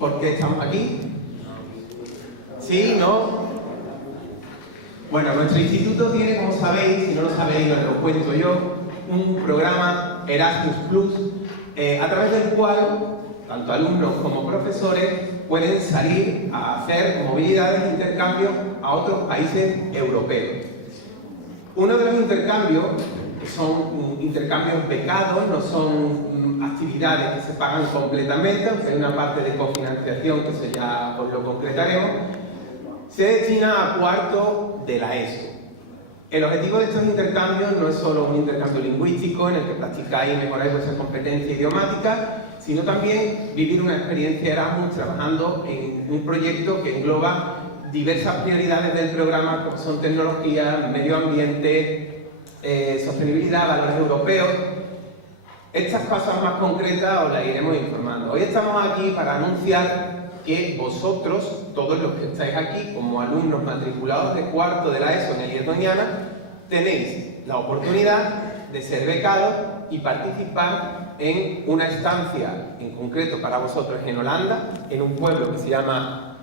¿Por qué estamos aquí? ¿Sí? ¿No? Bueno, nuestro instituto tiene, como sabéis, si no lo sabéis, os lo cuento yo, un programa Erasmus Plus, a través del cual tanto alumnos como profesores pueden salir a hacer movilidades e intercambios a otros países europeos. Uno de los intercambios, que son intercambios becados, no son actividades que se pagan completamente, aunque hay una parte de cofinanciación que eso ya os lo concretaremos, se destina a cuarto de la ESO. El objetivo de estos intercambios no es solo un intercambio lingüístico en el que practicáis y mejoráis vuestras competencias idiomáticas, sino también vivir una experiencia Erasmus trabajando en un proyecto que engloba diversas prioridades del programa, como son tecnología, medio ambiente, sostenibilidad, valores europeos. Estas cosas más concretas os las iremos informando. Hoy estamos aquí para anunciar que vosotros, todos los que estáis aquí, como alumnos matriculados de cuarto de la ESO en Elías Doñana, tenéis la oportunidad de ser becados y participar en una estancia, en concreto para vosotros en Holanda, en un pueblo que se llama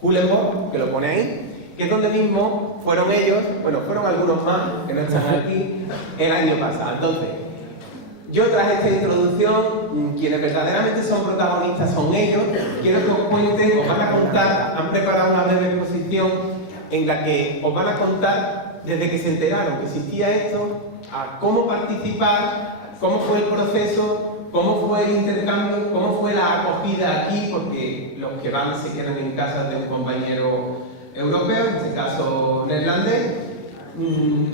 Culemborg, que lo pone ahí, que es donde mismo fueron ellos, bueno, fueron algunos más que no están aquí, el año pasado. Entonces, yo tras esta introducción, quienes verdaderamente son protagonistas son ellos. Quiero que os cuenten, os van a contar, han preparado una breve exposición en la que os van a contar desde que se enteraron que existía esto, a cómo participar, cómo fue el proceso, cómo fue el intercambio, cómo fue la acogida aquí, porque los que van se quedan en casa de un compañero europeo, en este caso neerlandés,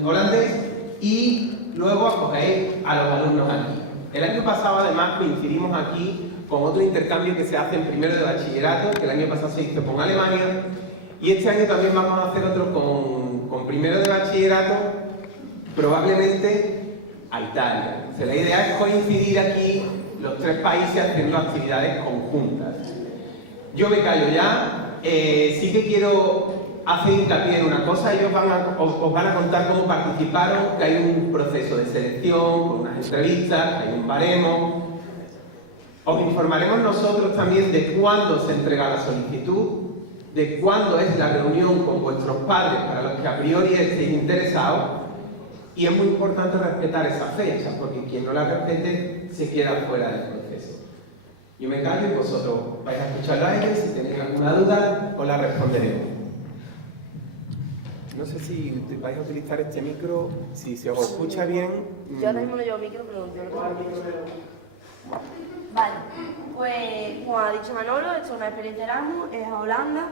holandés, y luego acogéis a los alumnos aquí. El año pasado, además, coincidimos aquí con otro intercambio que se hace en primero de bachillerato, que el año pasado se hizo con Alemania, y este año también vamos a hacer otro con primero de bachillerato, probablemente a Italia. O sea, la idea es coincidir aquí los tres países haciendo actividades conjuntas. Yo me callo ya, sí que quiero hacer hincapié en una cosa. Ellos os van a contar cómo participaron, que hay un proceso de selección, con unas entrevistas, hay un baremo. Os informaremos nosotros también de cuándo se entrega la solicitud, de cuándo es la reunión con vuestros padres para los que a priori estéis interesados, y es muy importante respetar esas fechas, porque quien no las respete se queda fuera del proceso. Yo me callo y vosotros vais a escuchar a ellos. Si tenéis alguna duda, os la responderemos. No sé si vais a utilizar este micro, si se os escucha bien. Yo ahora mismo no llevo micro, pero yo lo tengo. Vale, pues como ha dicho Manolo, esto es una experiencia Erasmus, es a Holanda,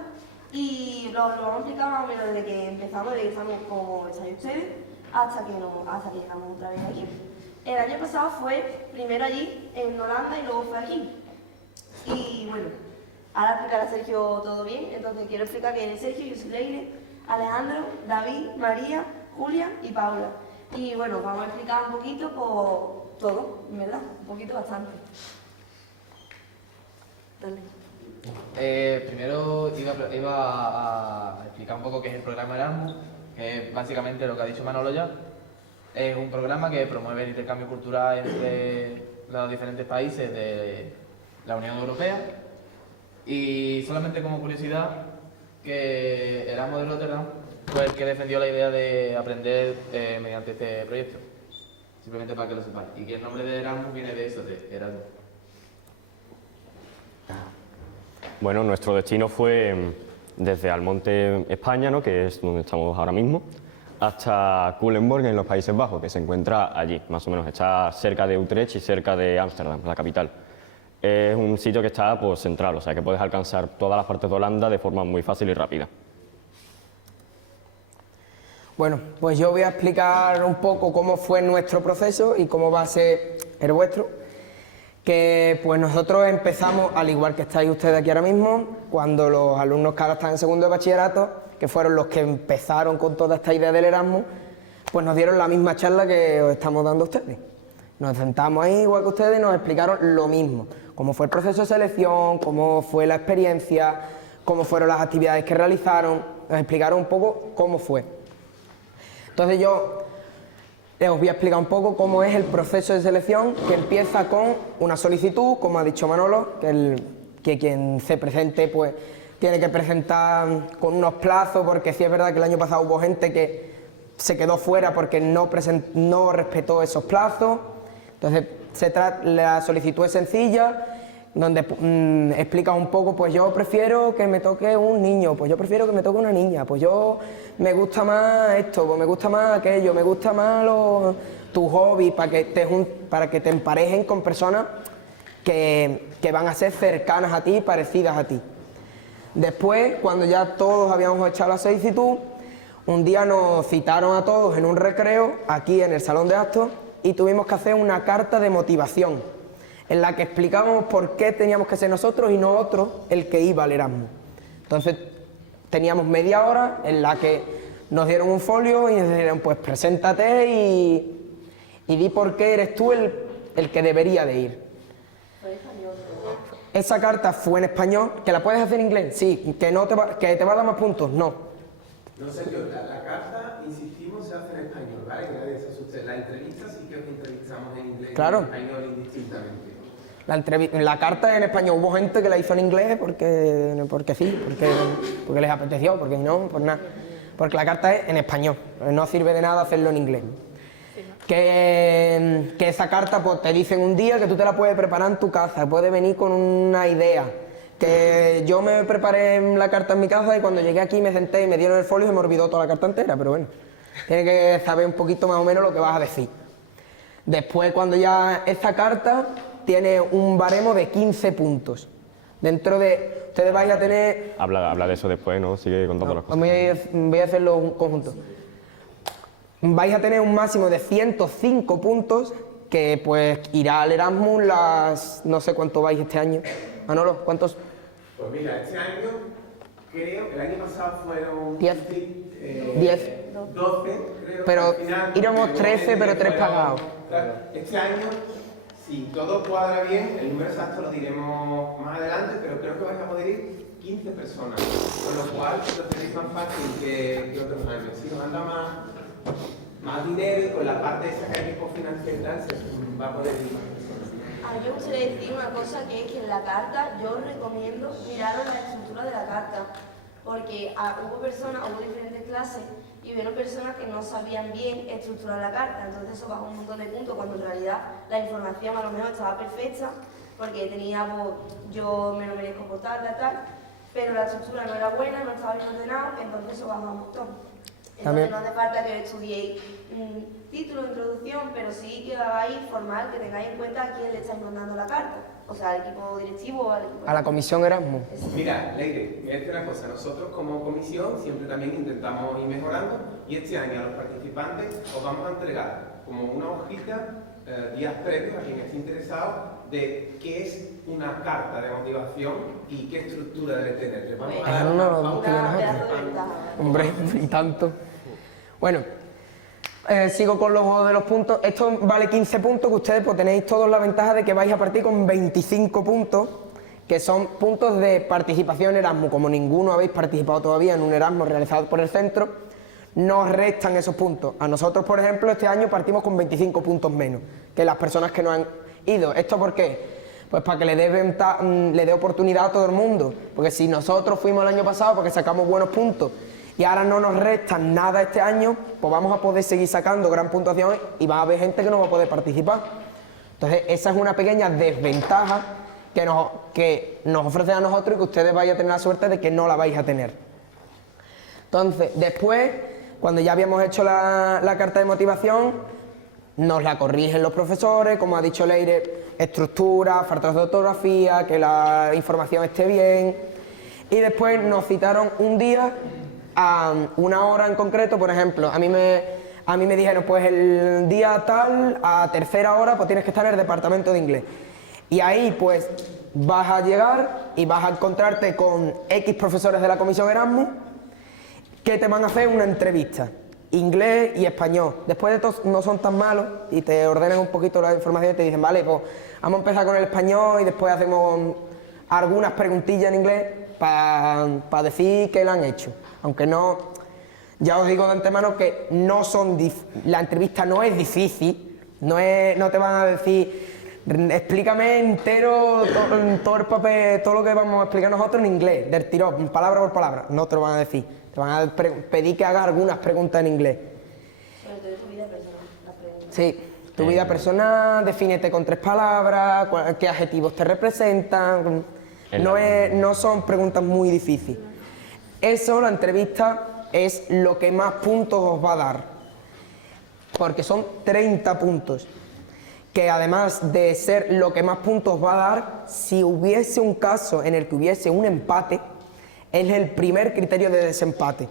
y lo vamos a explicar más o menos desde que empezamos, desde que estamos como estáis ustedes, hasta que llegamos otra vez aquí. El año pasado fue primero allí, en Holanda, y luego fue aquí. Y bueno, ahora explicará Sergio todo bien, entonces quiero explicar que eres Sergio, yo soy Leire, Alejandro, David, María, Julia y Paula. Y bueno, vamos a explicar un poquito por todo, ¿verdad? Un poquito bastante. Dale. Primero iba a explicar un poco qué es el programa Erasmus, que es básicamente lo que ha dicho Manolo ya. Es un programa que promueve el intercambio cultural entre los diferentes países de la Unión Europea. Y solamente como curiosidad, que Erasmus de Rotterdam fue el que defendió la idea de aprender mediante este proyecto. Simplemente para que lo sepáis. Y que el nombre de Erasmus viene de eso, de Erasmus. Bueno, nuestro destino fue desde Almonte, España, ¿no?, que es donde estamos ahora mismo, hasta Culemborg, en los Países Bajos, que se encuentra allí, más o menos. Está cerca de Utrecht y cerca de Ámsterdam, la capital. Es un sitio que está pues, central, o sea que puedes alcanzar todas las partes de Holanda de forma muy fácil y rápida. Bueno, pues yo voy a explicar un poco cómo fue nuestro proceso y cómo va a ser el vuestro. Que pues nosotros empezamos, al igual que estáis ustedes aquí ahora mismo, cuando los alumnos que ahora están en segundo de bachillerato, que fueron los que empezaron con toda esta idea del Erasmus, pues nos dieron la misma charla que os estamos dando a ustedes. Nos sentamos ahí igual que ustedes y nos explicaron lo mismo. Cómo fue el proceso de selección, cómo fue la experiencia, cómo fueron las actividades que realizaron, nos explicaron un poco cómo fue. Entonces yo os voy a explicar un poco cómo es el proceso de selección, que empieza con una solicitud, como ha dicho Manolo, que que quien se presente pues tiene que presentar con unos plazos, porque sí es verdad que el año pasado hubo gente que se quedó fuera porque no respetó esos plazos. Entonces la solicitud es sencilla, donde explicas un poco, pues yo prefiero que me toque un niño, pues yo prefiero que me toque una niña, pues yo me gusta más esto, pues me gusta más aquello, me gusta más tus hobbies, para que te emparejen con personas que van a ser cercanas a ti, parecidas a ti. Después, cuando ya todos habíamos echado la solicitud, un día nos citaron a todos en un recreo, aquí en el salón de actos, y tuvimos que hacer una carta de motivación, en la que explicábamos por qué teníamos que ser nosotros y no otro el que iba al Erasmus. Entonces, teníamos media hora en la que nos dieron un folio y nos dijeron, pues preséntate y di por qué eres tú el que debería de ir. Esa carta fue en español, que la puedes hacer en inglés, sí, que te va a dar más puntos, no. No sé yo, la carta, insistimos, se hace en español, ¿vale? Que nadie se asuste. La entrevista sí que os entrevistamos en inglés Claro. y en español indistintamente. La carta en español, hubo gente que la hizo en inglés porque sí, porque les apeteció, porque no, por nada. Porque la carta es en español, no sirve de nada hacerlo en inglés. Que esa carta pues, te dicen un día que tú te la puedes preparar en tu casa, puedes venir con una idea. Que yo me preparé la carta en mi casa y cuando llegué aquí me senté y me dieron el folio y se me olvidó toda la carta entera, pero bueno, tienes que saber un poquito más o menos lo que vas a decir. Después, cuando ya esta carta tiene un baremo de 15 puntos. Dentro de... Ustedes vais a tener... Habla de eso después, ¿no? Sigue contando las cosas. Voy a hacerlo un conjunto. Vais a tener un máximo de 105 puntos que pues irá al Erasmus no sé cuánto vais este año. Manolo, ¿cuántos? Pues mira, este año, creo, el año pasado fueron... 10. 12, creo. Pero al final, íbamos 13, pero 3 pagados. Claro, este año, si todo cuadra bien, el número exacto lo diremos más adelante, pero creo que vais a poder ir 15 personas, con lo cual lo tenéis más fácil que otros años. Si nos anda más dinero y con la parte de esa que hay que cofinanciar y tal, se va a poder ir más personas. Yo me gustaría decir una cosa, que es que en la carta yo os recomiendo miraros la estructura de la carta, porque hubo diferentes clases y hubieron personas que no sabían bien estructurar la carta, entonces eso bajó un montón de puntos cuando en realidad la información a lo mejor estaba perfecta, porque tenía, yo me lo merezco por tal, pero la estructura no era buena, no estaba bien ordenado, entonces eso bajó un montón. Entonces no hace falta que estudiéis título, introducción, pero sí que hagáis formal, que tengáis en cuenta a quién le estáis mandando la carta. O sea, al equipo directivo o al equipo... A la comisión Erasmus. Mira, Leire, voy a decir una cosa. Nosotros como comisión siempre también intentamos ir mejorando y este año a los participantes os vamos a entregar como una hojita días previos a quien esté interesado de qué es una carta de motivación y qué estructura debe tener. Les vamos a dar una pedazo de ventaja. Hombre, y tanto. Bueno, sigo con los de los puntos. Esto vale 15 puntos, que ustedes pues, tenéis todos la ventaja de que vais a partir con 25 puntos, que son puntos de participación en Erasmus. Como ninguno habéis participado todavía en un Erasmus realizado por el centro, nos restan esos puntos. A nosotros, por ejemplo, este año partimos con 25 puntos menos que las personas que no han ido. ¿Esto por qué? Pues para que le dé oportunidad a todo el mundo. Porque si nosotros fuimos el año pasado porque sacamos buenos puntos y ahora no nos restan nada este año, pues vamos a poder seguir sacando gran puntuación y va a haber gente que no va a poder participar. Entonces esa es una pequeña desventaja que nos ofrecen a nosotros y que ustedes vayan a tener la suerte de que no la vais a tener. Entonces, después, cuando ya habíamos hecho la carta de motivación, nos la corrigen los profesores, como ha dicho Leire, estructura, faltas de ortografía, que la información esté bien. Y después nos citaron un día a una hora en concreto, por ejemplo, a mí me dijeron, pues el día tal, a tercera hora, pues tienes que estar en el departamento de inglés. Y ahí, pues, vas a llegar y vas a encontrarte con X profesores de la comisión Erasmus que te van a hacer una entrevista, inglés y español. Después de todo no son tan malos y te ordenan un poquito la información y te dicen, vale, pues vamos a empezar con el español y después hacemos algunas preguntillas en inglés para decir que lo han hecho. Aunque no, ya os digo de antemano que no son la entrevista no es difícil, no te van a decir Explícame entero todo el papel, todo lo que vamos a explicar nosotros en inglés, del tirón, palabra por palabra. No te lo van a decir. Te van a pedir que hagas algunas preguntas en inglés. Sobre todo de tu vida personal, las preguntas. Sí, tu vida personal, defínete con 3 palabras, qué adjetivos te representan. No son preguntas muy difíciles. Eso, la entrevista, es lo que más puntos os va a dar. Porque son 30 puntos. Que además de ser lo que más puntos va a dar, si hubiese un caso en el que hubiese un empate, es el primer criterio de desempate.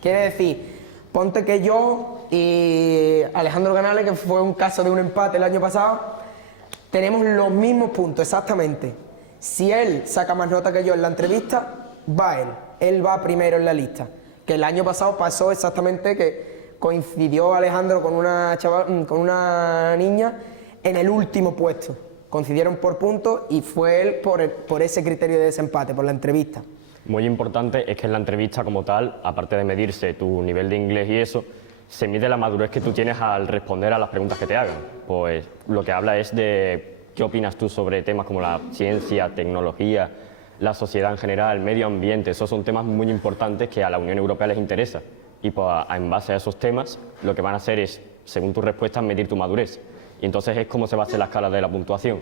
Quiere decir, ponte que yo y Alejandro Canales, que fue un caso de un empate el año pasado, tenemos los mismos puntos exactamente. Si él saca más nota que yo en la entrevista, va él. Él va primero en la lista. Que el año pasado pasó exactamente que coincidió Alejandro con una niña en el último puesto. Coincidieron por puntos y fue él por ese criterio de desempate, por la entrevista. Muy importante es que en la entrevista como tal, aparte de medirse tu nivel de inglés y eso, se mide la madurez que tú tienes al responder a las preguntas que te hagan. Pues lo que habla es de qué opinas tú sobre temas como la ciencia, tecnología, la sociedad en general, el medio ambiente. Esos son temas muy importantes que a la Unión Europea les interesa. Y pues, en base a esos temas, lo que van a hacer es, según tus respuestas, medir tu madurez. Y entonces es cómo se va a hacer la escala de la puntuación.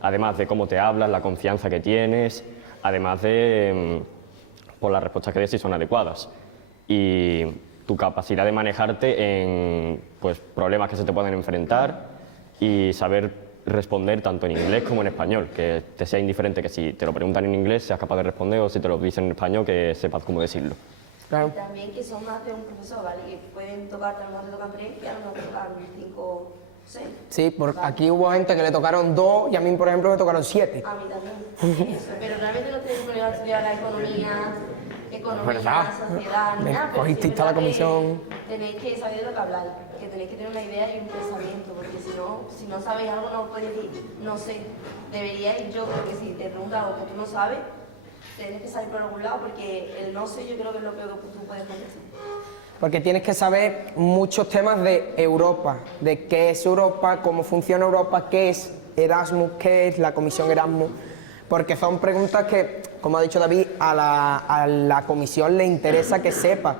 Además de cómo te hablas, la confianza que tienes, además de por las respuestas que des si son adecuadas. Y tu capacidad de manejarte en pues, problemas que se te pueden enfrentar y saber responder tanto en inglés como en español, que te sea indiferente que si te lo preguntan en inglés seas capaz de responder o si te lo dicen en español que sepas cómo decirlo. Claro. Y también que son más de un profesor, ¿vale? Que pueden tocar, a lo mejor te tocan 3 y a lo mejor te tocan 5, 6. Sí, aquí hubo gente que le tocaron 2 y a mí, por ejemplo, me tocaron 7. A mí también. Eso, pero realmente no tenéis que estudiar la economía, ¿Verdad? sociedad, ni nada. pero Cogisteis sí es toda la verdad que comisión. Tenéis que saber de lo que habláis, que tenéis que tener una idea y un pensamiento, porque si no sabéis algo no podéis decir, no sé. Deberíais, yo creo que si te preguntan algo que tú no sabes, tienes que salir por algún lado, porque el no sé yo creo que es lo peor que tú puedes contestar. Porque tienes que saber muchos temas de Europa, de qué es Europa, cómo funciona Europa, qué es Erasmus, qué es la Comisión Erasmus, porque son preguntas que, como ha dicho David, a la comisión le interesa que sepa,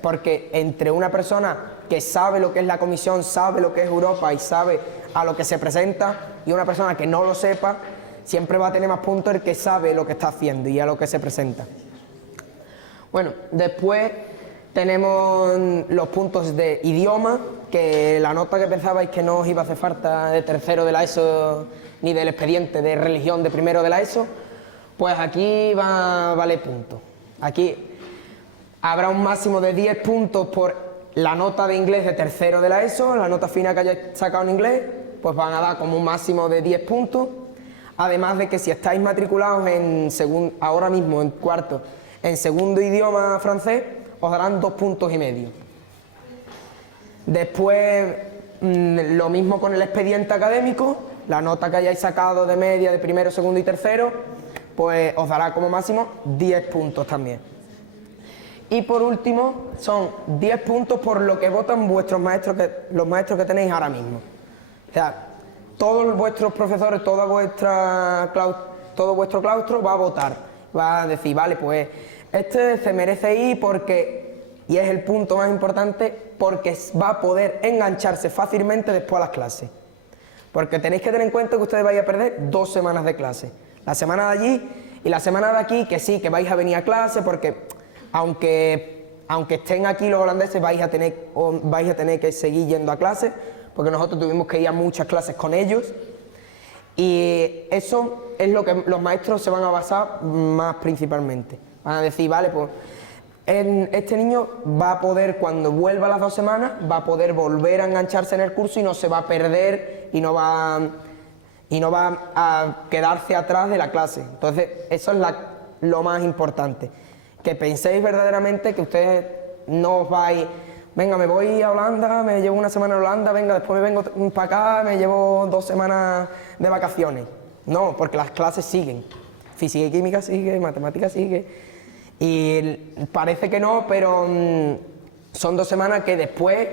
porque entre una persona que sabe lo que es la comisión, sabe lo que es Europa y sabe a lo que se presenta, y una persona que no lo sepa, siempre va a tener más puntos el que sabe lo que está haciendo y a lo que se presenta. Bueno, después tenemos los puntos de idioma, que la nota que pensabais que no os iba a hacer falta de tercero de la ESO ni del expediente de religión de primero de la ESO, pues aquí va a valer puntos. Aquí habrá un máximo de 10 puntos por la nota de inglés de tercero de la ESO, la nota final que hayáis sacado en inglés, pues van a dar como un máximo de 10 puntos. Además de que si estáis matriculados ahora mismo en cuarto en segundo idioma francés, os darán 2,5 puntos. Después, lo mismo con el expediente académico, la nota que hayáis sacado de media de primero, segundo y tercero, pues os dará como máximo 10 puntos también. Y por último, son 10 puntos por lo que votan vuestros maestros, los maestros que tenéis ahora mismo. O sea, todos vuestros profesores, todo vuestro claustro va a votar, va a decir, vale, pues este se merece ir porque, y es el punto más importante, porque va a poder engancharse fácilmente después a las clases. Porque tenéis que tener en cuenta que ustedes vais a perder 2 semanas de clase. La semana de allí y la semana de aquí, que sí, que vais a venir a clase, porque aunque estén aquí los holandeses, vais a tener que seguir yendo a clase, porque nosotros tuvimos que ir a muchas clases con ellos. Y eso es lo que los maestros se van a basar más principalmente. Van a decir, vale, pues este niño va a poder, cuando vuelva a las 2 semanas, va a poder volver a engancharse en el curso y no se va a perder y no va a quedarse atrás de la clase. Entonces, eso es lo más importante. Que penséis verdaderamente que ustedes no os vais, venga, me voy a Holanda, me llevo una semana a Holanda, venga, después me vengo para acá, me llevo 2 semanas de vacaciones. No, porque las clases siguen. Física y química sigue, matemática sigue. Y parece que no, pero son 2 semanas que después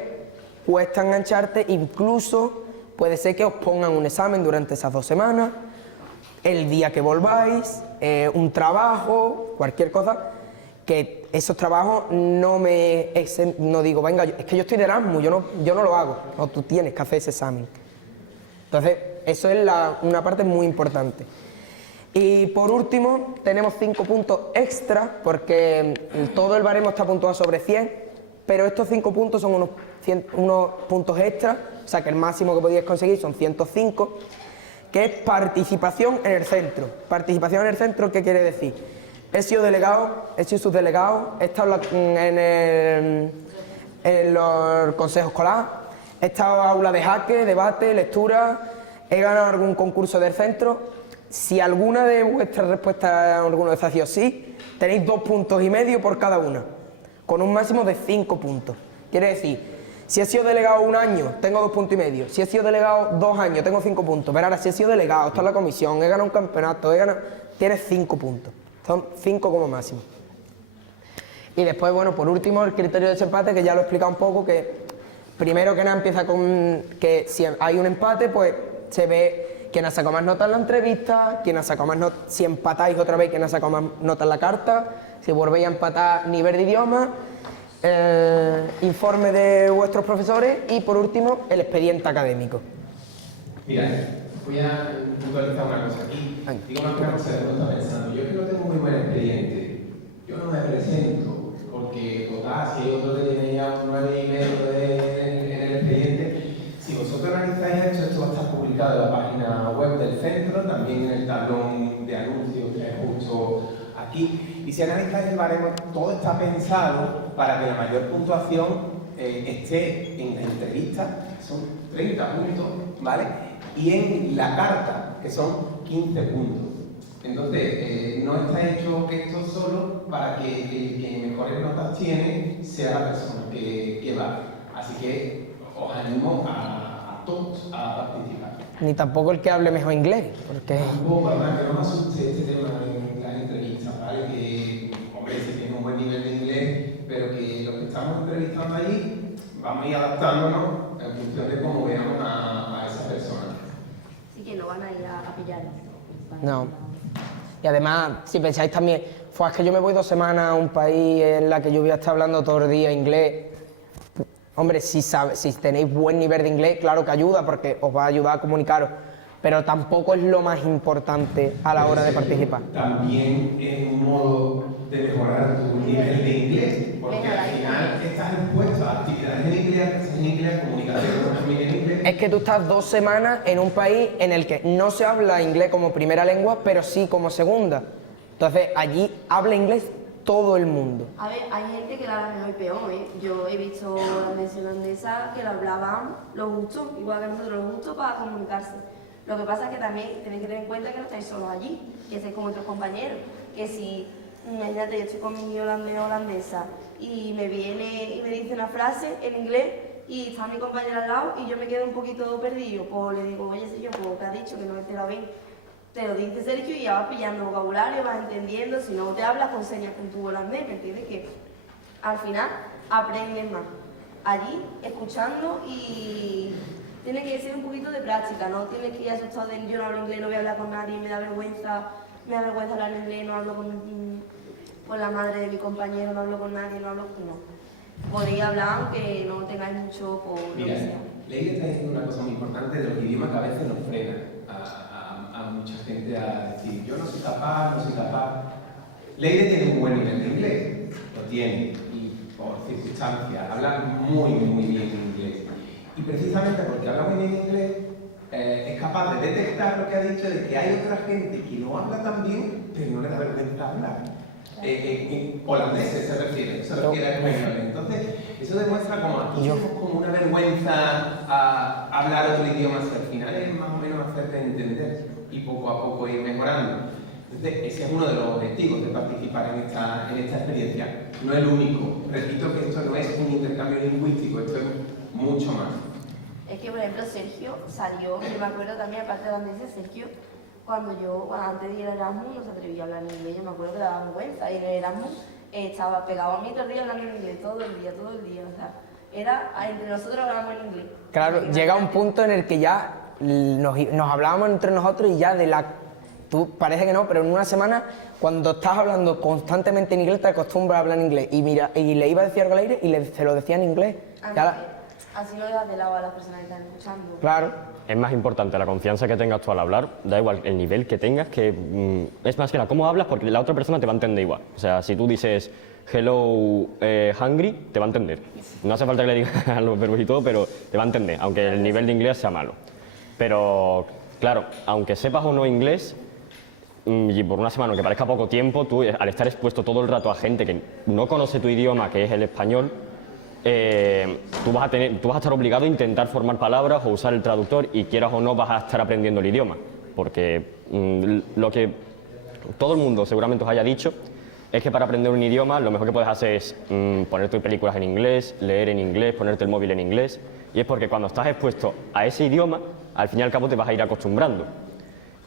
cuesta engancharte, incluso puede ser que os pongan un examen durante esas 2 semanas, el día que volváis, un trabajo, cualquier cosa, que esos trabajos no digo, venga, es que yo estoy de Erasmus, yo no lo hago, o tú tienes que hacer ese examen. Entonces, eso es una parte muy importante. Y por último, tenemos 5 puntos extra, porque todo el baremo está puntuado sobre 100, pero estos 5 puntos son unos puntos extra, o sea que el máximo que podíais conseguir son 105, que es participación en el centro. Participación en el centro, ¿qué quiere decir? He sido delegado, he sido subdelegado, he estado en los consejos escolares, he estado en aula de jaque, debate, lectura, he ganado algún concurso del centro. Si alguna de vuestras respuestas a alguno de estos ha sido sí, tenéis 2,5 puntos por cada una, con un máximo de 5 puntos. Quiere decir, si he sido delegado 1 año, tengo 2,5 puntos. Si he sido delegado 2 años, tengo 5 puntos. Pero ahora, si he sido delegado, está en la comisión, he ganado un campeonato, tienes 5 puntos. Son 5 como máximo. Y después, bueno, por último, el criterio de desempate, que ya lo he explicado un poco, que primero que nada empieza con que si hay un empate, pues se ve quién ha sacado más notas en la entrevista, quién ha sacado más notas, si empatáis otra vez, quién ha sacado más notas en la carta, si volvéis a empatar, nivel de idioma, informe de vuestros profesores y por último, el expediente académico. Mira, voy a puntualizar una cosa aquí. Digo más que una cosa de lo que está pensando. Yo que no tengo muy buen expediente, yo no me presento, porque total, si hay otro que tiene ya un 9,5 en el expediente, si vosotros analizáis esto va a estar publicado en la página web del centro, también en el tablón de anuncios que es justo aquí. Y si analizáis el baremo, todo está pensado para que la mayor puntuación esté en la entrevista, que son 30 puntos, ¿vale? Y en la carta, que son 15 puntos. Entonces, no está hecho esto solo para que el que mejores notas tiene sea la persona que va. Así que os animo a todos a participar. Ni tampoco el que hable mejor inglés, porque... Tampoco, ¿verdad? Que no me asuste este tema en las entrevistas, ¿vale? Que, hombre, si tiene un buen nivel de inglés, pero que los que estamos entrevistando allí vamos a ir adaptándonos en función de cómo veamos a esa persona. Así que no van a ir a pillar. No. Y además, si pensáis también, es que yo me voy 2 semanas a un país en la que yo voy a estar hablando todo el día inglés. Hombre, si tenéis buen nivel de inglés, claro que ayuda, porque os va a ayudar a comunicaros, pero tampoco es lo más importante a la hora de participar. También es un modo de mejorar tu nivel de inglés, porque al final estás expuesto a actividades en inglés, comunicación también en inglés. Es que tú estás 2 semanas en un país en el que no se habla inglés como primera lengua, pero sí como segunda. Entonces, allí habla inglés todo el mundo. A ver, hay gente que la habla mejor y peor, ¿eh? Yo he visto holandeses y holandesas que lo hablaban lo justo, igual que nosotros, lo justo para comunicarse. Lo que pasa es que también tenéis que tener en cuenta que no estáis solos allí, que estáis con otros compañeros, que si, imagínate, yo estoy con mi holandés o holandesa y me viene y me dice una frase en inglés y está mi compañero al lado y yo me quedo un poquito perdido, pues le digo, oye, Sergio, pues te has dicho que no me he enterado bien. Te lo dice Sergio y ya vas pillando vocabulario, vas entendiendo, si no te hablas con señas con tu holandés, ¿me entiendes? Que al final aprendes más allí, escuchando y tiene que ser un poquito de práctica, no tienes que ir asustado de yo no hablo inglés, no voy a hablar con nadie, me da vergüenza hablar en inglés, no hablo con la madre de mi compañero, no hablo con nadie, no hablo con... No. Podéis hablar aunque no tengáis mucho por lo Mira, que sea. Leire está diciendo una cosa muy importante de los idiomas que a veces nos frena a mucha gente a decir yo no soy capaz. Leire tiene un buen nivel de inglés, lo tiene, y por circunstancias, habla muy bien inglés. Y precisamente porque habla muy bien inglés, es capaz de detectar lo que ha dicho, de que hay otra gente que no habla tan bien, pero no le da vergüenza hablar. Holandeses se refiere a español. Entonces, eso demuestra como aquí tenemos como una vergüenza a hablar otro idioma, si al final es más o menos hacerte entender y poco a poco ir mejorando. Entonces, ese es uno de los objetivos de participar en esta experiencia. No es el único. Repito que esto no es un intercambio lingüístico, esto es mucho más. Es que, por ejemplo, Sergio salió, yo me acuerdo también, aparte de donde dice Sergio, cuando antes de ir al Erasmus no se atrevía a hablar en inglés, yo me acuerdo que le daba vergüenza, y en el Erasmus estaba pegado a mí todo el día hablando en inglés, todo el día, o sea, entre nosotros hablábamos en inglés. Claro, llega un punto en el que ya nos hablábamos entre nosotros y ya tú parece que no, pero en una semana, cuando estás hablando constantemente en inglés, te acostumbras a hablar en inglés. Y mira, y le iba a decir algo al aire y se lo decía en inglés. Así no dejas de lado a las personas que están escuchando. Claro. Es más importante la confianza que tengas tú al hablar, da igual el nivel que tengas, que es más que nada cómo hablas, porque la otra persona te va a entender igual. O sea, si tú dices hello hungry, te va a entender. No hace falta que le digas los verbos y todo, pero te va a entender, aunque el nivel de inglés sea malo. Pero, claro, aunque sepas o no inglés, y por una semana, aunque parezca poco tiempo, tú al estar expuesto todo el rato a gente que no conoce tu idioma, que es el español, tú vas a estar obligado a intentar formar palabras o usar el traductor, y quieras o no vas a estar aprendiendo el idioma, porque lo que todo el mundo seguramente os haya dicho es que para aprender un idioma lo mejor que puedes hacer es ponerte películas en inglés, leer en inglés, ponerte el móvil en inglés, y es porque cuando estás expuesto a ese idioma, al fin y al cabo te vas a ir acostumbrando.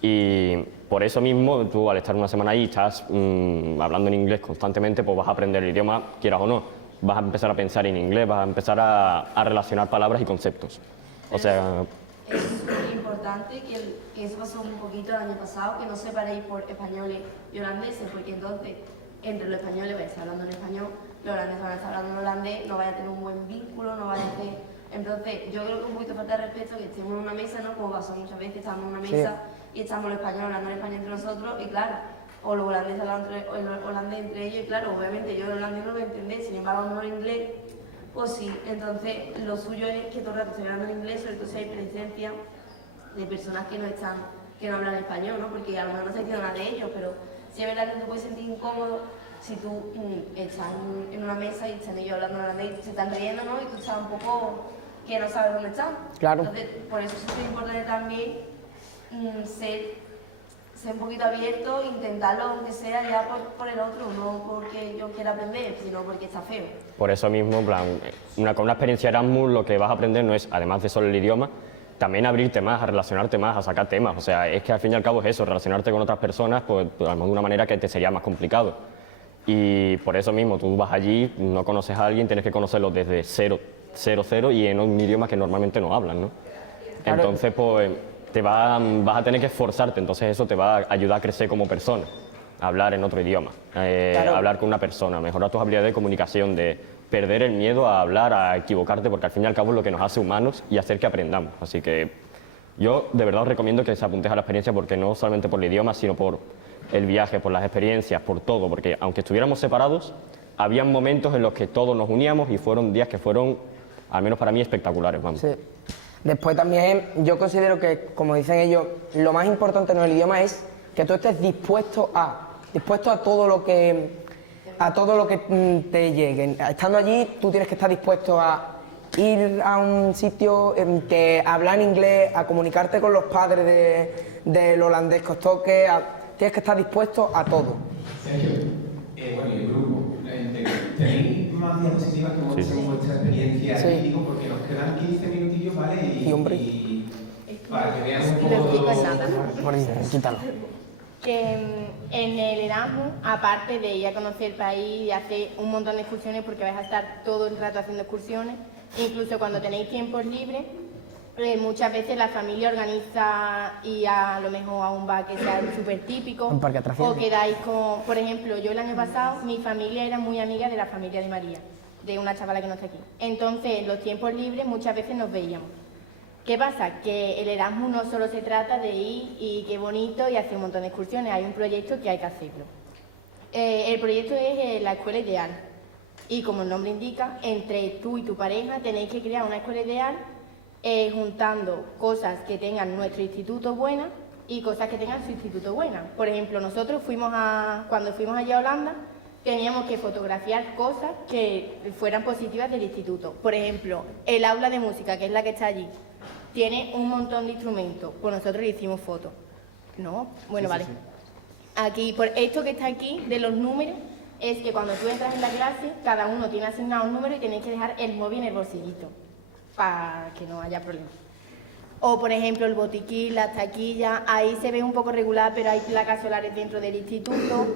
Y por eso mismo, tú al estar una semana ahí, estás hablando en inglés constantemente, pues vas a aprender el idioma, quieras o no. Vas a empezar a pensar en inglés, vas a empezar a relacionar palabras y conceptos. O sea... Es súper importante que eso pasó un poquito el año pasado, que no separéis por españoles y holandeses, porque entonces entre los españoles vais a estar hablando en español, los holandeses van a estar hablando en holandés, no vaya a tener un buen vínculo, no vaya a tener... Entonces, yo creo que un poquito falta de respeto que estemos en una mesa, ¿no? Como pasó muchas veces, estamos en una mesa y estamos los españoles hablando en español entre nosotros, y claro, o los holandeses hablando el holandés entre ellos, y claro, obviamente yo el holandés no lo voy a entender, sin embargo, a lo mejor el inglés, pues sí. Entonces, lo suyo es que todo el rato estoy hablando en inglés, sobre todo si hay presencia de personas que no hablan español, ¿no? Porque a lo mejor no se entiende nada de ellos, pero sí es verdad que te puedes sentir incómodo si tú estás en una mesa y están ellos hablando en holandés y se están riendo, ¿no? Y tú estás un poco que no sabes dónde están. Claro. Entonces, por eso es súper importante también ser un poquito abierto, intentarlo aunque sea ya por el otro, no porque yo quiera aprender, sino porque está feo. Por eso mismo, en plan, con una experiencia Erasmus lo que vas a aprender no es, además de solo el idioma, también abrirte más, a relacionarte más, a sacar temas. O sea, es que al fin y al cabo es eso, relacionarte con otras personas, pues a lo mejor de una manera que te sería más complicado. Y por eso mismo, tú vas allí, no conoces a alguien, tienes que conocerlo desde cero y en un idioma que normalmente no hablan, ¿no? Claro. Entonces, pues vas a tener que esforzarte, entonces eso te va a ayudar a crecer como persona, a hablar en otro idioma, Claro. hablar con una persona, mejorar tus habilidades de comunicación, de perder el miedo a hablar, a equivocarte, porque al fin y al cabo es lo que nos hace humanos y hacer que aprendamos. Así que yo de verdad os recomiendo que se apuntéis a la experiencia, porque no solamente por el idioma, sino por el viaje, por las experiencias, por todo, porque aunque estuviéramos separados, habían momentos en los que todos nos uníamos y fueron días que fueron, al menos para mí, espectaculares, vamos. Sí. Después también yo considero que, como dicen ellos, lo más importante en el idioma es que tú estés dispuesto a todo lo que te llegue. Estando allí, tú tienes que estar dispuesto a ir a un sitio que hablar en inglés, a comunicarte con los padres del holandés que os toque, tienes que estar dispuesto a todo. Sergio, bueno, y el grupo, ¿tenéis más diapositivas que muestren vuestra experiencia? Sí. Digo, porque nos quedan 15 minutillos, ¿vale? Y, hombre. Para que vean un Lo poco explico en todo. nada. Bueno, quítalo. Que en el Erasmus, aparte de ir a conocer el país y hacer un montón de excursiones, porque vais a estar todo el rato haciendo excursiones, incluso cuando tenéis tiempos libres, muchas veces la familia organiza ir a lo mejor a un bar que sea súper típico, Un parque de atracciones. o quedáis con, por ejemplo, yo el año pasado, mi familia era muy amiga de la familia de María, de una chavala que no está aquí. Entonces, en los tiempos libres muchas veces nos veíamos. ¿Qué pasa? Que el Erasmus no solo se trata de ir y qué bonito y hacer un montón de excursiones, hay un proyecto que hay que hacerlo. El proyecto es la escuela ideal y, como el nombre indica, entre tú y tu pareja tenéis que crear una escuela ideal juntando cosas que tengan nuestro instituto buenas y cosas que tengan su instituto buenas. Por ejemplo, nosotros cuando fuimos allá a Holanda, teníamos que fotografiar cosas que fueran positivas del instituto. Por ejemplo, el aula de música, que es la que está allí, tiene un montón de instrumentos. Pues nosotros le hicimos fotos. ¿No? Bueno, vale. Aquí, por esto que está aquí, de los números, es que cuando tú entras en la clase, cada uno tiene asignado un número y tenéis que dejar el móvil en el bolsillito, para que no haya problemas. O, por ejemplo, el botiquín, las taquillas, ahí se ve un poco regular, pero hay placas solares dentro del instituto.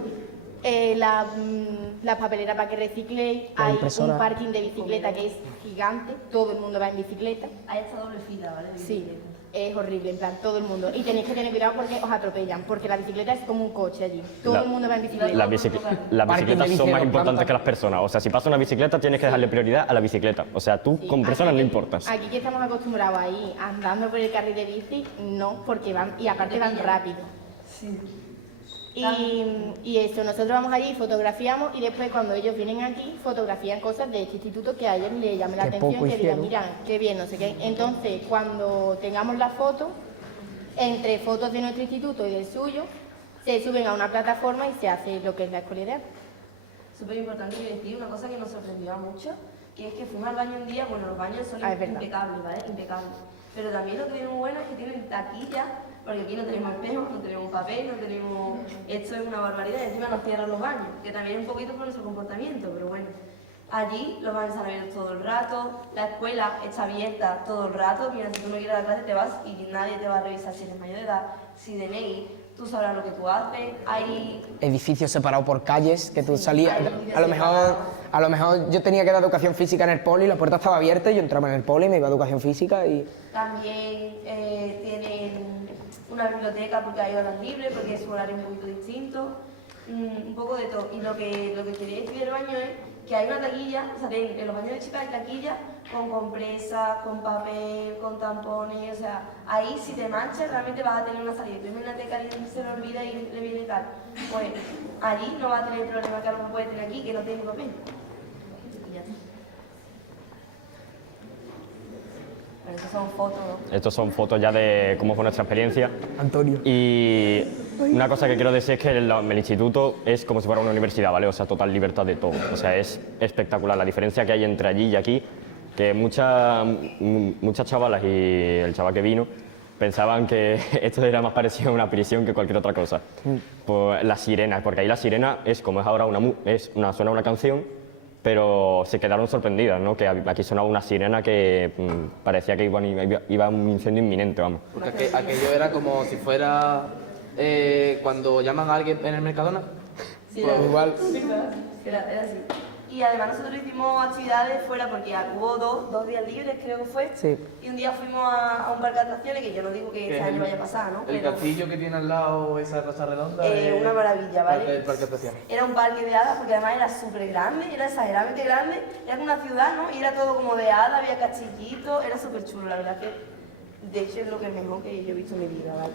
La papelera para que recicléis, hay impresora. un parking de bicicleta que es gigante, todo el mundo va en bicicleta. Hay esta doble fila, ¿vale? De Sí. bicicleta. Es horrible, en plan, todo el mundo. Y tenéis que tener cuidado porque os atropellan, porque la bicicleta es como un coche allí. Todo el mundo va en bicicleta. Las bicicletas son más importantes que las personas. O sea, si pasa una bicicleta, tienes que darle prioridad a la bicicleta. O sea, tú como persona no importas. Aquí que estamos acostumbrados a ir andando por el carril de bici, no, porque van, y aparte van rápido. Sí. Y eso, nosotros vamos allí, fotografiamos y después cuando ellos vienen aquí, fotografían cosas de este instituto que a ellos les llame la Que atención, poco que digan, hicieron. mira, qué bien, no sé qué. Entonces, cuando tengamos la foto, entre fotos de nuestro instituto y del suyo, se suben a una plataforma y se hace lo que es la escuela ideal. Súper importante decir una cosa que nos sorprendió a muchos, que es que fuimos al baño un día, bueno, los baños son Es verdad. impecables, ¿vale? Impecables. Pero también lo que tiene muy bueno es que tienen taquilla, porque aquí no tenemos espejos, no tenemos papel, no tenemos... Esto es una barbaridad, y encima nos cierran los baños, que también es un poquito por nuestro comportamiento, pero bueno. Allí los baños están abiertos todo el rato, la escuela está abierta todo el rato, mira, si tú no quieres a la clase te vas y nadie te va a revisar si eres mayor de edad, si DNI, tú sabrás lo que tú haces, hay... Edificios separados por calles, que tú Sí, salías... hay edificios A lo mejor yo tenía que dar educación física en el poli, la puerta estaba abierta y yo entraba en el poli, me iba a educación física y... También tienen una biblioteca porque hay horas libres, porque es un horario un poquito distinto, un poco de todo. Y lo que quería decir del baño es que hay una taquilla, o sea, en los baños de chicas hay taquilla con compresas, con papel, con tampones, o sea, ahí si te manchas realmente vas a tener una salida. Tú imagínate que a alguien se le olvida y le viene tal, pues allí no va a tener el problema que a lo mejor puede tener aquí, que no tiene papel. Y ya está. Pero esas son fotos, ¿no? Estas son fotos ya de cómo fue nuestra experiencia. Antonio. Y una cosa que quiero decir es que el instituto es como si fuera una universidad, ¿vale? O sea, total libertad de todo. O sea, es espectacular la diferencia que hay entre allí y aquí, que muchas chavalas y el chaval que vino pensaban que esto era más parecido a una prisión que cualquier otra cosa. Pues las sirenas, porque ahí la sirena es como es ahora suena una canción, pero se quedaron sorprendidas, ¿no? Que aquí sonaba una sirena que parecía que iba un incendio inminente, vamos. Porque aquello era como si fuera cuando llaman a alguien en el Mercadona. Sí, Pues era igual. Era así. Y además nosotros hicimos actividades fuera porque hubo dos días libres, creo que fue. Sí. Y un día fuimos a un parque de atracciones, que yo no digo que este año vaya a pasar, ¿no? El Pero, castillo que tiene al lado, esa cosa redonda. es una maravilla, ¿vale? El parque de atracciones. Era un parque de hadas porque además era súper grande, era exageradamente grande, era como una ciudad, ¿no? Y era todo como de hadas, había castillitos, era súper chulo, la verdad que de hecho es lo que mejor que yo he visto en mi vida, ¿vale?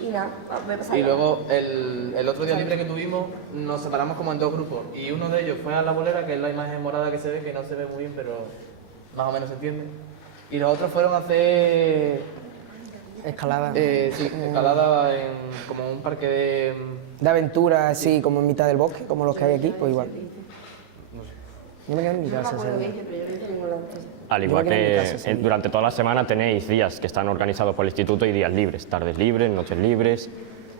Y nada, voy a pasar. Y luego el otro día libre que tuvimos nos separamos como en dos grupos y uno de ellos fue a la bolera, que es la imagen morada que se ve, que no se ve muy bien pero más o menos se entiende. Y los otros fueron a hacer Escalada. escalada en como un parque De aventura, así como en mitad del bosque, como los que hay aquí, pues igual. Yo me quedo en mi No me casa, acuerdo ¿sabes? qué hice, pero yo no tengo la otra. Al igual Yo me quedé en mi que casa, sí. durante toda la semana tenéis días que están organizados por el instituto y días libres, tardes libres, noches libres.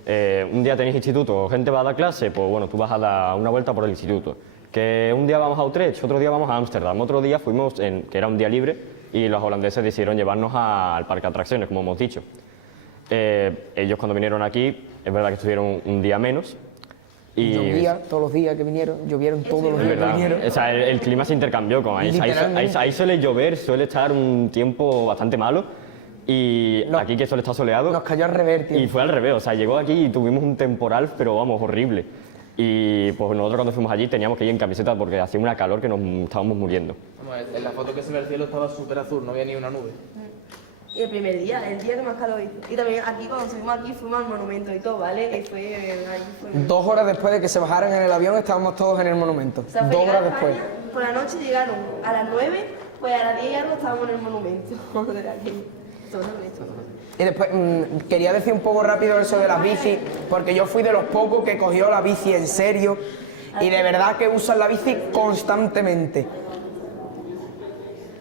Un día tenéis instituto, gente va a dar clase, pues bueno, tú vas a dar una vuelta por el instituto. Que un día vamos a Utrecht, otro día vamos a Ámsterdam, otro día fuimos, que era un día libre, y los holandeses decidieron llevarnos al parque de atracciones, como hemos dicho. Ellos cuando vinieron aquí, es verdad que estuvieron un día menos. Y Todos los días que vinieron, llovieron todos los es días que verdad, vinieron. o sea, el clima se intercambió con ahí suele llover, suele estar un tiempo bastante malo y No. aquí que suele estar soleado Nos cayó al revés, tío. y fue al revés, o sea, llegó aquí y tuvimos un temporal, pero vamos, horrible. Y pues nosotros cuando fuimos allí teníamos que ir en camiseta porque hacía una calor que nos estábamos muriendo. Vamos, en la foto que se ve el cielo estaba súper azul, no había ni una nube. Y el primer día, el día que más calor hizo. Y también aquí, cuando subimos aquí, fuimos al monumento y todo, ¿vale? Y fue, ahí fue... 2 horas después de que se bajaran en el avión, estábamos todos en el monumento. O sea, 2 fue llegar horas a después. España, por la noche llegaron a las 9, pues a las 10 y algo estábamos en el monumento. Joder, aquí. Todo esto. Y después, quería decir un poco rápido eso de las bicis, porque yo fui de los pocos que cogió la bici en serio y de verdad que usan la bici constantemente.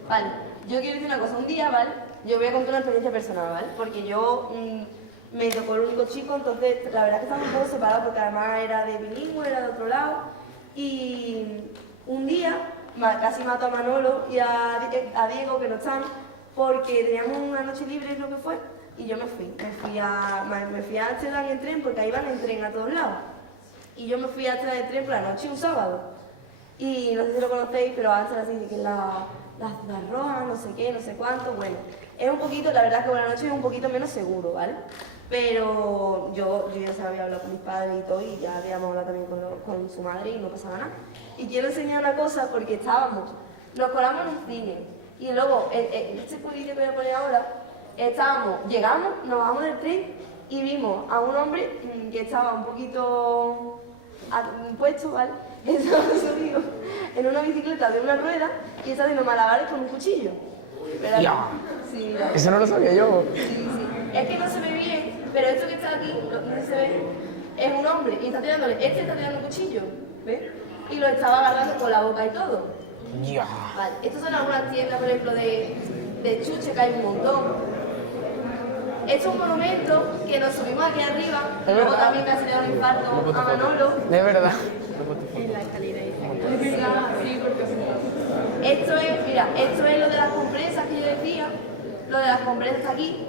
Vale, yo quiero decir una cosa. Un día, ¿vale? Yo voy a contar una experiencia personal, ¿vale? Porque yo me tocó el único chico, entonces la verdad es que estábamos un poco separados porque además era de bilingüe, era de otro lado. Y un día casi mato a Manolo y a Diego, que no están, porque teníamos una noche libre, lo que fue, y yo me fui a Ámsterdam en tren, porque ahí van en tren a todos lados. Y yo me fui a Ámsterdam en tren por la noche un sábado. Y no sé si lo conocéis, pero Ámsterdam sí que es la ciudad roja, no sé qué, no sé cuánto, bueno. es un poquito, la verdad que Buenas noches es un poquito menos seguro, ¿vale? Pero yo ya se había hablado con mis padres y todo, y ya habíamos hablado también con su madre y no pasaba nada. Y quiero enseñar una cosa porque nos colamos en un cine, y luego, este vídeo que voy a poner ahora, llegamos, nos bajamos del tren y vimos a un hombre que estaba un poquito puesto, ¿vale? Estaba subido en una bicicleta de una rueda y estaba haciendo malabares con un cuchillo. ¿Verdad? Ya. Sí, mira. Eso no lo sabía yo. Sí, sí. Es que no se ve bien, pero esto que está aquí, no se ve, es un hombre y está tirándole, está tirando un cuchillo, ¿ves? Y lo estaba agarrando con la boca y todo. Ya. Vale, estas son algunas tiendas, por ejemplo, de chuche, que hay un montón. Esto es un monumento que nos subimos aquí arriba, Es luego verdad. también casi le da un infarto a Manolo. De verdad. En la escalera Esto es lo de las compresas que yo decía, lo de las compresas está aquí.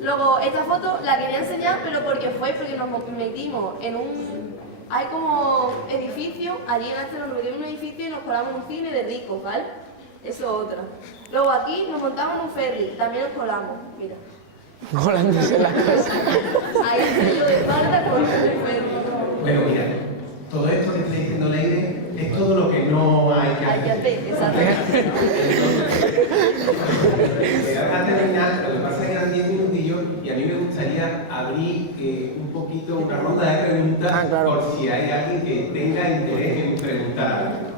Luego, esta foto la quería enseñar, pero porque nos metimos en hay como edificio, allí en este nos metimos en un edificio y nos colamos en un cine de ricos, ¿vale? Eso es otra. Luego aquí nos montamos en un ferry, también nos colamos, mira. Colándose las cosas. Ahí estoy yo de espalda con el ferry. Pero mira, todo esto que está diciendo Leire es todo lo que no hay que Hay que hacer. hacer, exactamente. A terminar, lo que pasa es que eran 10 minutillos y a mí me gustaría abrir un poquito una ronda de preguntas Claro. por si hay alguien que tenga interés en preguntar algo.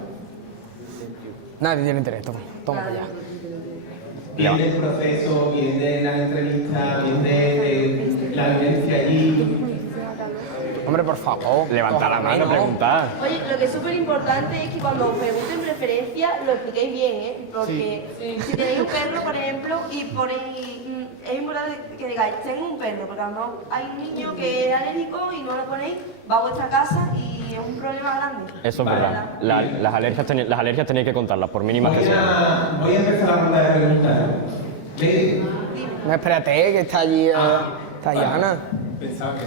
Nadie tiene interés, toma para allá. Bien del proceso, bien de las entrevistas, bien de la vivencia allí. Hombre, por favor. Levanta la mano, preguntar. Oye, lo que es súper importante es que cuando os pregunten preferencia lo expliquéis bien, ¿eh? Porque si tenéis un perro, por ejemplo, y ponéis, es importante que digáis, tengo un perro, porque a lo mejor hay un niño que es alérgico y no lo ponéis, va a vuestra casa y es un problema grande. Eso es Vale. verdad. Las alergias tenéis que contarlas, por mínimas que sean. Voy a empezar la ronda de preguntas. Leire. No, espérate, que está allí, está allí vale. Ana. Pensaba que...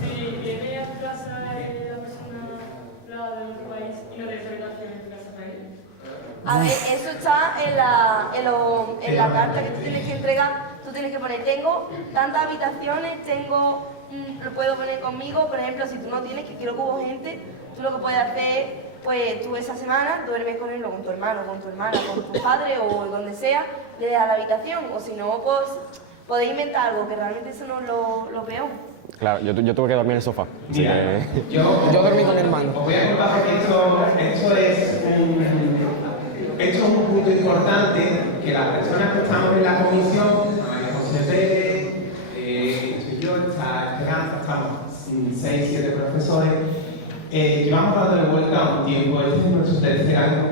Si viene a tu casa la persona de otro país y no tienes habitación en tu casa para ir. A ver, eso está en la carta que tú tienes que entregar. Tú tienes que poner, tengo tantas habitaciones, lo puedo poner conmigo. Por ejemplo, si tú no tienes, que quiero que hubo gente, tú lo que puedes hacer, pues tú esa semana duermes con él, o con tu hermano, con tu hermana, con tu padre o donde sea, le dejas la habitación. O si no, pues podéis inventar algo, que realmente eso no es lo peor. Claro, yo tuve que dormir en el sofá. Así Mira, que... Yo dormí con el hermano. Os voy a contar porque esto es un punto importante que las personas que estamos en la comisión, María José Pérez, estoy yo, está Esperanza, estamos 6, 7 profesores, llevamos dándole vuelta a un tiempo, este es nuestro tercer año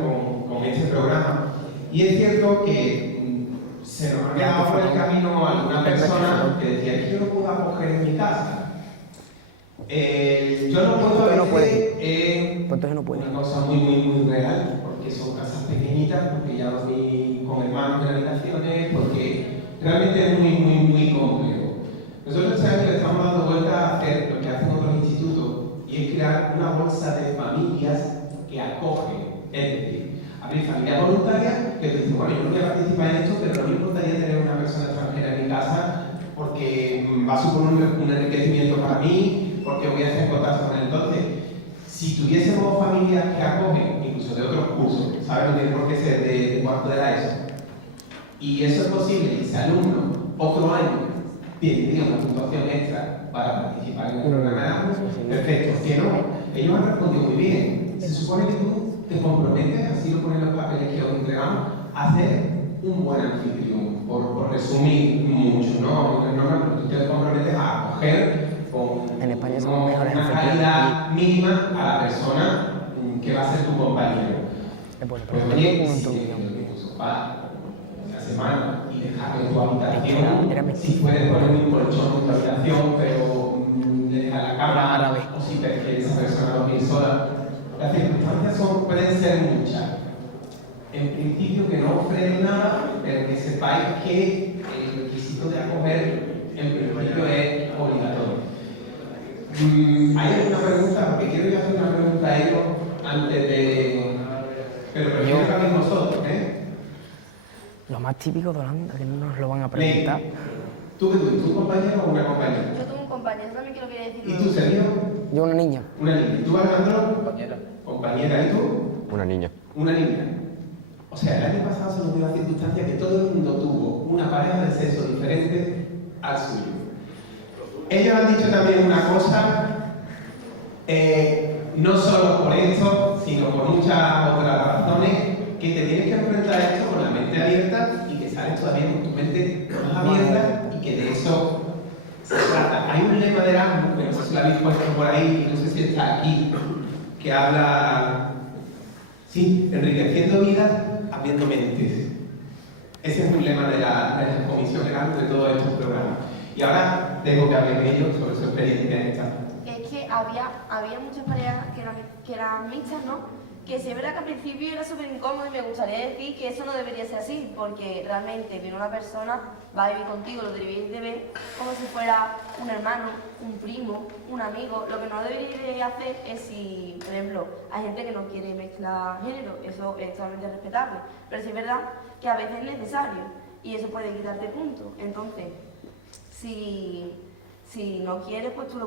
con este programa, y es cierto que se nos ha quedado por el camino alguna persona que decía que yo no puedo acoger en mi casa. Yo no puedo Pero no puede. es Pues entonces no puede. una cosa muy real, porque son casas pequeñitas, porque ya dormí con hermanos en habitaciones, porque realmente es muy complejo. Nosotros este año le estamos dando vuelta a hacer lo que hacen otros institutos, y es crear una bolsa de familias que acogen. Es decir, abrir familias voluntarias que te dicen, bueno, yo no voy a participar en esto, pero no me importaría tener una persona extranjera en mi casa porque va a suponer un enriquecimiento para mí, porque voy a hacer contacto con él. Entonces, si tuviésemos familias que acogen, incluso de otros cursos, ¿sabes? No tiene por qué ser de cuarto de la ESO, y eso es posible, y ese alumno otro año tendría una puntuación extra para participar en el programa de Erasmus, perfecto. Si no, ellos han respondido muy bien. Se supone que tú te comprometes, así lo ponen los papeles que os entregamos, a hacer un buen anfitrión, por resumir mucho, ¿no? Normalmente tú te comprometes a acoger con En España somos mejores una anfitriones. calidad mínima a la persona que va a ser tu compañero. Bueno, Pues pero oye, con un si truquillo. tienes tu sofá una semana y dejar en tu Era habitación, mentira. si puedes poner un colchón en tu habitación, pero dejar la Era cama, árabe. o si prefieres esa persona dormir sola. Las circunstancias pueden ser muchas. En principio que no frene nada, pero que sepáis que el requisito de acoger en principio es obligatorio. ¿Hay alguna pregunta? Porque quiero yo hacer una pregunta a ellos antes de... Pero prefiero que hagáis vosotros, ¿eh? Lo más típico de Holanda, que no nos lo van a preguntar. Ley, ¿tú qué tuviste, un compañero o una compañera? Yo tuve un compañero también que lo quería decir. ¿Y tú, Sergio? Yo una niña. Una niña. ¿Y tú, Alejandro? Compañera. Compañera. ¿Y tú? Una niña. Una niña. O sea, el año pasado se nos dio la circunstancia que todo el mundo tuvo una pareja de sexo diferente al suyo. Ellos han dicho también una cosa, no solo por esto, sino por muchas otras razones, que te tienes que enfrentar a esto con la mente abierta y que sales todavía con tu mente más abierta y que de eso se trata. Hay un lema de Erasmus, que no sé si lo habéis puesto por ahí, no sé si está aquí, que habla, sí, enriqueciendo vidas, abriendo mentes. Ese es un lema de la Comisión Erasmus de todos estos programas. Y ahora dejo que hablen ellos sobre su experiencia en esta. Es que había muchas parejas que eran mixtas, ¿no? Que sí es verdad que al principio era súper incómodo y me gustaría decir que eso no debería ser así, porque realmente viene una persona, va a vivir contigo, lo deberíais de ver como si fuera un hermano, un primo, un amigo. Lo que no deberíais hacer es si, por ejemplo, hay gente que no quiere mezclar género, eso es totalmente respetable, pero sí es verdad que a veces es necesario y eso puede quitarte puntos. Entonces, si no quieres, pues tú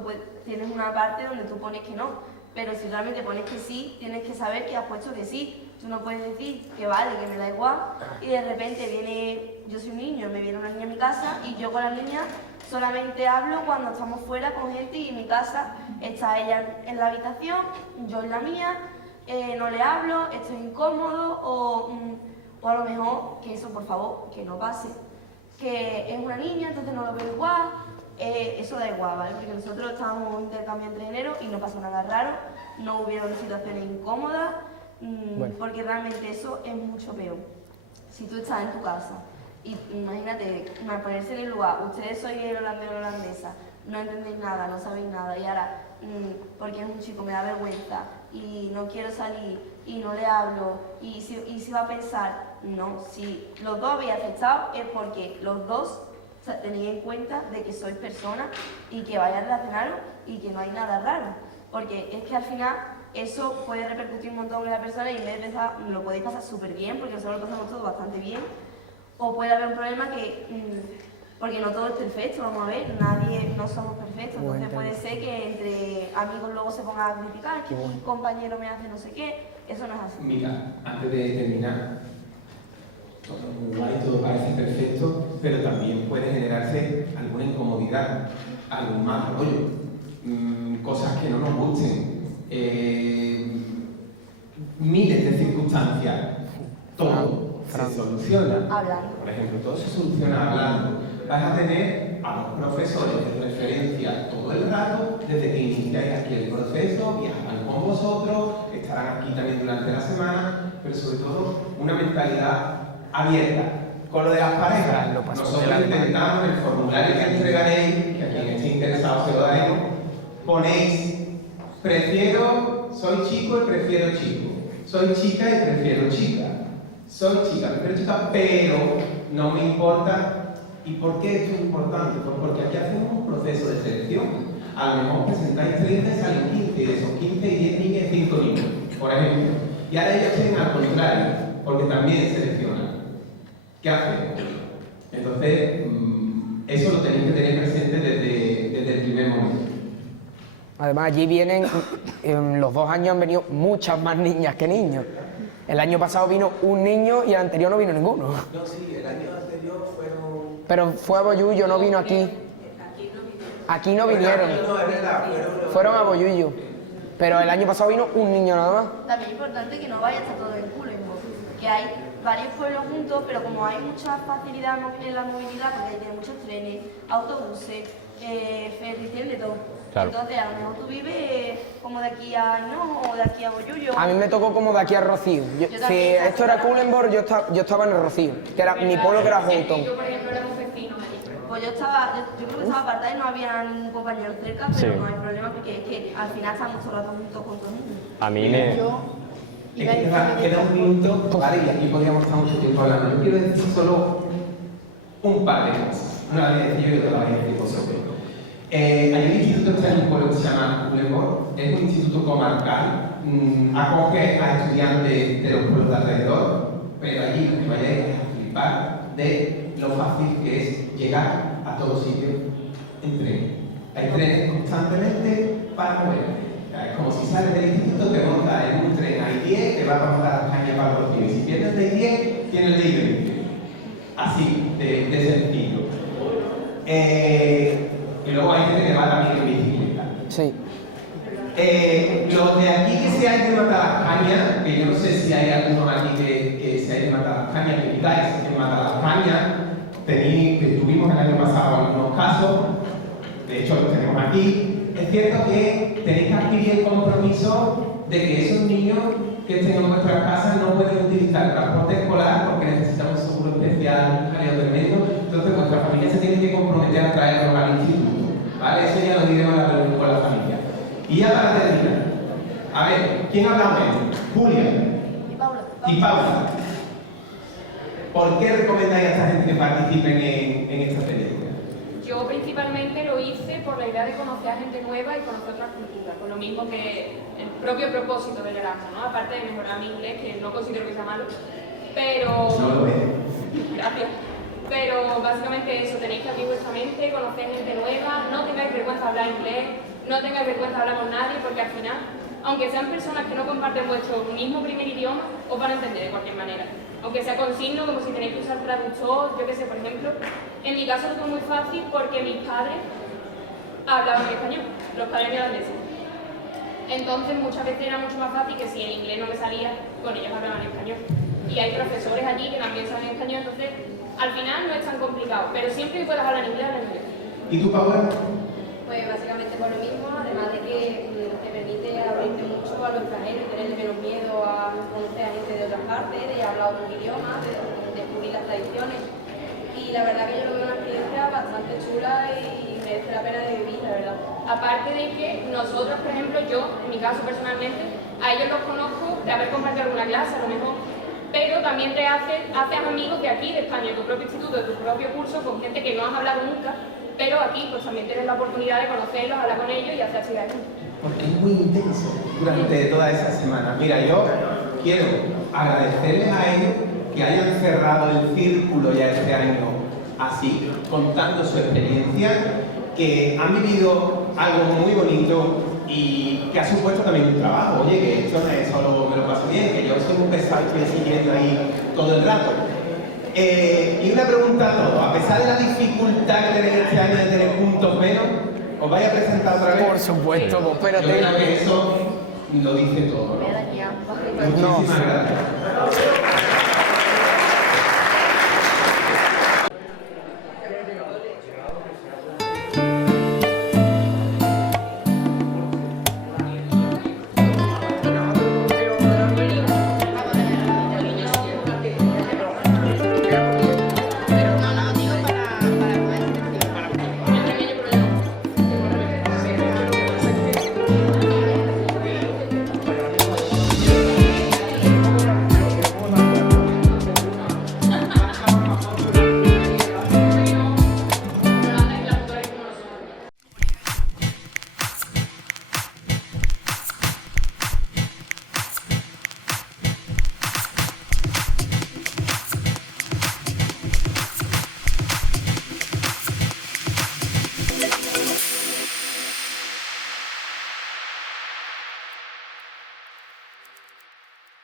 tienes una parte donde tú pones que no. Pero si realmente pones que sí, tienes que saber que has puesto que sí. Tú no puedes decir que vale, que me da igual, y de repente yo soy un niño, me viene una niña a mi casa y yo con la niña solamente hablo cuando estamos fuera con gente y en mi casa está ella en la habitación, yo en la mía, no le hablo, estoy incómodo o a lo mejor, que eso por favor, que no pase, que es una niña, entonces no lo veo igual. Eso da igual, ¿vale? Porque nosotros estábamos en un intercambio entre género y no pasó nada raro, no hubieron situaciones incómodas, porque realmente eso es mucho peor. Si tú estás en tu casa y imagínate, ponerse en el lugar, ustedes sois el holandés o holandesa, no entendéis nada, no sabéis nada y ahora, porque es un chico, me da vergüenza y no quiero salir y no le hablo y si va a pensar, no, si los dos habéis aceptado es porque los dos tenéis en cuenta de que sois personas y que vais a relacionaros y que no hay nada raro. Porque es que al final eso puede repercutir un montón en la persona y en vez de pensar, lo podéis pasar súper bien, porque nosotros lo pasamos todo bastante bien, o puede haber un problema que, porque no todo es perfecto, vamos a ver, no somos perfectos, entonces puede ser que entre amigos luego se pongan a criticar, que mi compañero me hace no sé qué, eso no es así. Mira, antes de terminar, todo muy guay, todo parece perfecto, pero también puede generarse alguna incomodidad, algún mal rollo, cosas que no nos gusten, miles de circunstancias. Todo se soluciona. Hablando. Por ejemplo, todo se soluciona hablando. Vas a tener a los profesores de referencia todo el rato, desde que iniciáis aquí el proceso, viajarán con vosotros, estarán aquí también durante la semana, pero sobre todo una mentalidad abierta. Con lo de las parejas, nosotros intentamos en el formulario que entregaréis, que a quien esté interesado se lo daremos, ponéis soy chico y prefiero chico, soy chica y prefiero chica, soy chica, prefiero chica, pero no me importa. ¿Y por qué esto es importante? Pues porque aquí hacemos un proceso de selección. A lo mejor presentáis 30 y salen 15, de esos 15 y 10 niñas y 5 niños, por ejemplo. Y ahora ellos tienen al contrario, porque también seleccionan. ¿Qué hacemos? Entonces, eso lo tenéis que tener presente desde el primer momento. Además, allí vienen, en los 2 años han venido muchas más niñas que niños. El año pasado vino un niño y el anterior no vino ninguno. No, sí, el año anterior fueron... Pero fue a Bollullo, no vino aquí. Aquí no vinieron. Fueron a Bollullo. Pero el año pasado vino un niño nada más. También es importante que no vaya a estar todo en Culemborg, que hay varios pueblos juntos, pero como hay mucha facilidad en la movilidad, porque hay muchos trenes, autobuses, ferries, tienen de todo. Claro. Entonces, a lo mejor tú vives como de aquí a no o de aquí a Bollullo. A mí me tocó como de aquí a Rocío. Si también. esto era Culemborg, yo estaba en el Rocío, que era mi pueblo, que era Houghton. Yo, por ejemplo, era un vecino allí. Pues yo creo que estaba apartada y no había ningún compañero cerca, pero Sí. no hay problema porque es que al final estamos todo el rato juntos con todo el mundo. A mí me... Yo Es iba a que decir queda un minuto, vale, y aquí podríamos estar mucho tiempo hablando. Yo quiero decir solo un par de cosas. Una la voy a decir yo y otra la voy a decir vosotros. Hay un instituto que está en un pueblo que se llama Culemborg, es un instituto comarcal, acoge a estudiantes de los pueblos de alrededor, pero allí lo que vayáis a flipar, de lo fácil que es llegar a todos sitios en tren. Hay trenes constantemente para mover. Es como si sales del instituto, te montas en un tren I-10 que va a montar a España para Rocío. Y si pierdes el I-10, tienes el I-20. Así, de sencillo. Y luego hay gente que va también en bicicleta. Sí. Los de aquí que se hay de Matalascaña, que yo no sé si hay algunos aquí que se hay de Matalascaña, que viváis en Matalascaña, que estuvimos el año pasado en algunos casos, de hecho los tenemos aquí. Es cierto que tenéis que adquirir el compromiso de que esos niños que estén en vuestras casas no pueden utilizar el transporte escolar porque necesitan un seguro especial, un jaleo tremendo. Entonces vuestra familia se tiene que comprometer a traerlo al instituto, ¿vale? Eso ya lo diremos en la reunión con la familia. Y ya para terminar, a ver, ¿quién habla menos? Julia y Paula. ¿Por qué recomendáis a esta gente que participen en esta experiencia? Yo principalmente lo hice por la idea de conocer a gente nueva y conocer otras culturas, con lo mismo que el propio propósito del Erasmus, ¿no? Aparte de mejorar mi inglés, que no considero que sea malo, pero... No lo es. Gracias. Pero básicamente eso, tenéis que abrir vuestra mente, conocer gente nueva, no tengáis vergüenza de hablar inglés, no tengáis vergüenza de hablar con nadie, porque al final, aunque sean personas que no comparten vuestro mismo primer idioma, os van a entender de cualquier manera. Aunque sea con signo, como si tenéis que usar traductor, yo qué sé, por ejemplo. En mi caso fue muy fácil porque mis padres hablaban español, los padres neerlandeses. Entonces muchas veces era mucho más fácil que si el inglés no me salía, con ellos hablaban español. Y hay profesores allí que también saben español, entonces al final no es tan complicado, pero siempre que puedas hablar inglés, habla inglés. ¿Y tú, Paula? Pues básicamente por lo mismo, además de que te permite abrirte mucho a lo extranjero y tenerle menos miedo a conocer a gente de otras partes, de hablar otros idiomas, de descubrir las tradiciones. Y la verdad que yo lo veo una experiencia bastante chula y merece la pena de vivir, la verdad. Aparte de que nosotros, por ejemplo, yo, en mi caso personalmente, a ellos los conozco de haber compartido alguna clase, a lo mejor, pero también te haces amigos de aquí, de España, de tu propio instituto, de tu propio curso, con gente que no has hablado nunca, pero aquí pues también tienes la oportunidad de conocerlos, hablar con ellos y hacer actividades juntos. Porque es muy intenso durante toda esa semana. Mira, yo quiero agradecerles a ellos que hayan cerrado el círculo ya este año así, contando su experiencia, que han vivido algo muy bonito y que ha supuesto también un trabajo. Oye, que esto no es solo me lo paso bien, que yo soy un pesado y estoy siguiendo ahí todo el rato. Y una pregunta a todos, a pesar de la dificultad que tenéis este año de tener puntos menos, ¿os vais a presentar otra vez? Por supuesto, pues Yo espérate. creo que eso lo dice todo, ¿no? Muchísimas gracias.